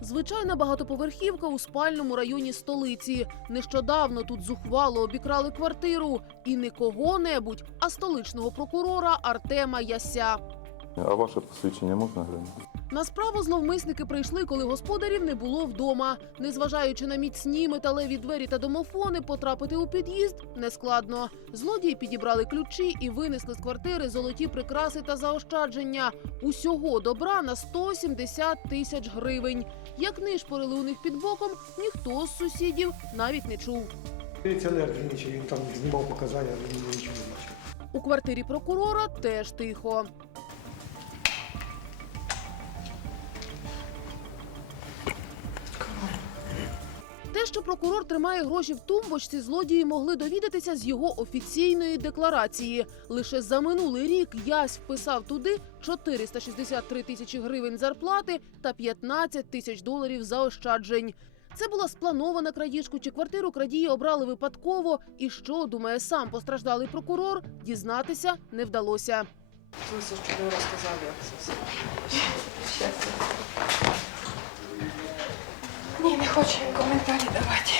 Звичайна багатоповерхівка у спальному районі столиці. Нещодавно тут зухвало обікрали квартиру і не кого-небудь, а столичного прокурора Артема Яся. А ваше посвідчення можна глянути? На справу зловмисники прийшли, коли господарів не було вдома. Незважаючи на міцні металеві двері та домофони, потрапити у під'їзд нескладно. Злодії підібрали ключі і винесли з квартири золоті прикраси та заощадження. Усього добра на 170 тисяч гривень. Як нишпорили у них під боком, ніхто з сусідів навіть не чув. Міліціонер він там знімав показання, він нічого не бачив. У квартирі прокурора теж тихо. Що прокурор тримає гроші в тумбочці, злодії могли довідатися з його офіційної декларації. Лише за минулий рік Ясь вписав туди 463 тисячі гривень зарплати та 15 тисяч доларів заощаджень. Це була спланована крадіжку, чи квартиру крадії обрали випадково, і що думає сам постраждалий прокурор, дізнатися не вдалося. Ви все чудово розказали, як це все. Хочу коментарі давати.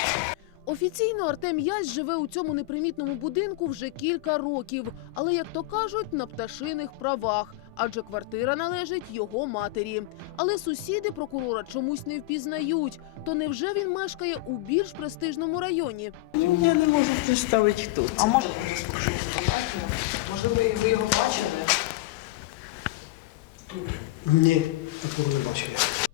Офіційно Артем Ясь живе у цьому непримітному будинку вже кілька років, але як то кажуть, на пташиних правах. Адже квартира належить його матері. Але сусіди прокурора чомусь не впізнають. То невже він мешкає у більш престижному районі? Ну, я не можу представити, хто це. А може, можливо, ви його бачили? Ні, такого не бачив я.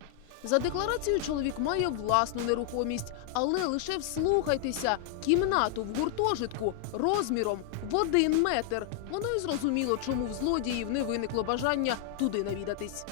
За декларацією чоловік має власну нерухомість, але лише вслухайтеся, кімнату в гуртожитку розміром в один метр. Воно й зрозуміло, чому в злодіїв не виникло бажання туди навідатись.